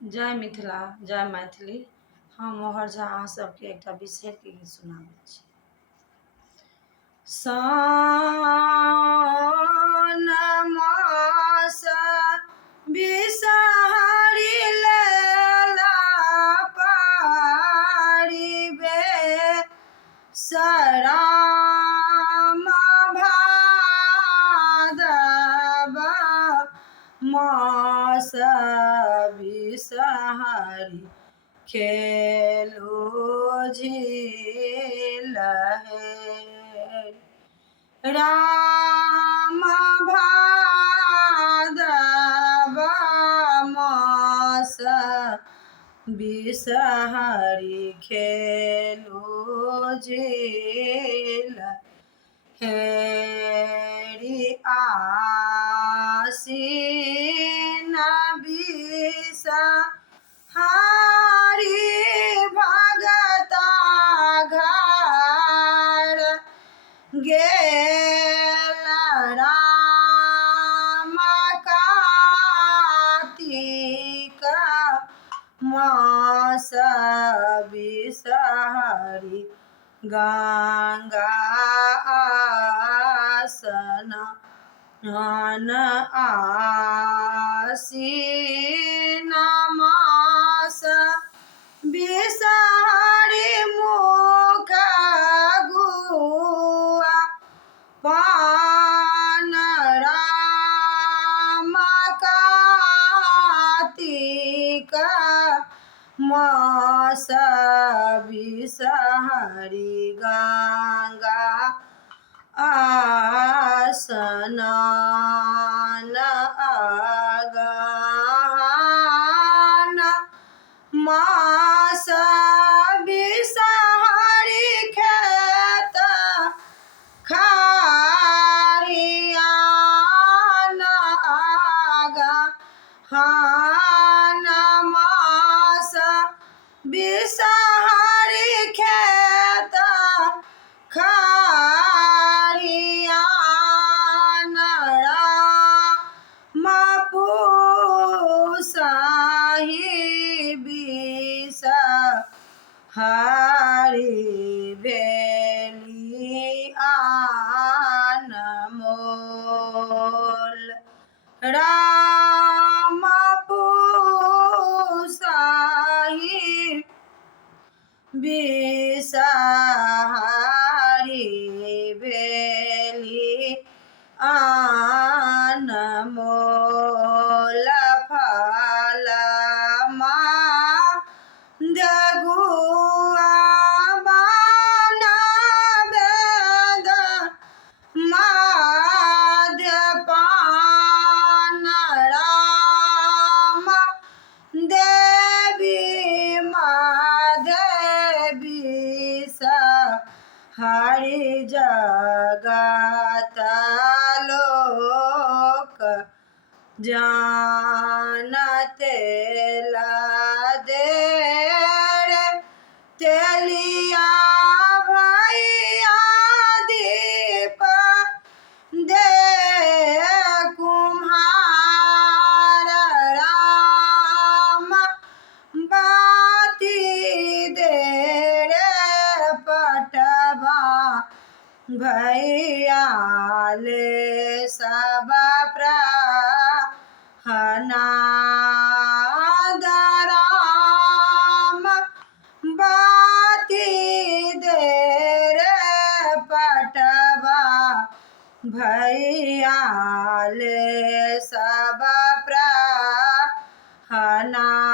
जय मिथिला जय मैथिली। हम मोहर झा अहाँ सबके एकटा विशेष गीत सुनाबै छी। सावन मास बिषहरि लेला पारिबे, सराम भादव मास बिषहरि खेलू झील हे। राम भादव मास बिषहरि खेलू झील हेरि आसीन बिषहरि भगता घर गेल। राम कार्तिक मास बिषहरि गंगा स्नान आसीन मास बिषहरि मुख गुआ पान। राम कार्तिक मास बिषहरि गंगा स्नान अगहन मास बिषहरि खेत खरियान अगहन मास बिषहरि खेत खरियान। राम पूषहि बिषहरि भेली अनमोल। राम पूषहि बिषहरि भेली अनमोल। फल गुआ बान वेद मद्यपान। राम देवी माधवी बिषहरि जगत लोक जानते लदेर तेलिया भैया दीप दे कुम्हार। राम बाती दे रे पटवा भैया ले सब प्रहनाद। राम बाती दे रे पटवा भैया ले सब प्रहनाद।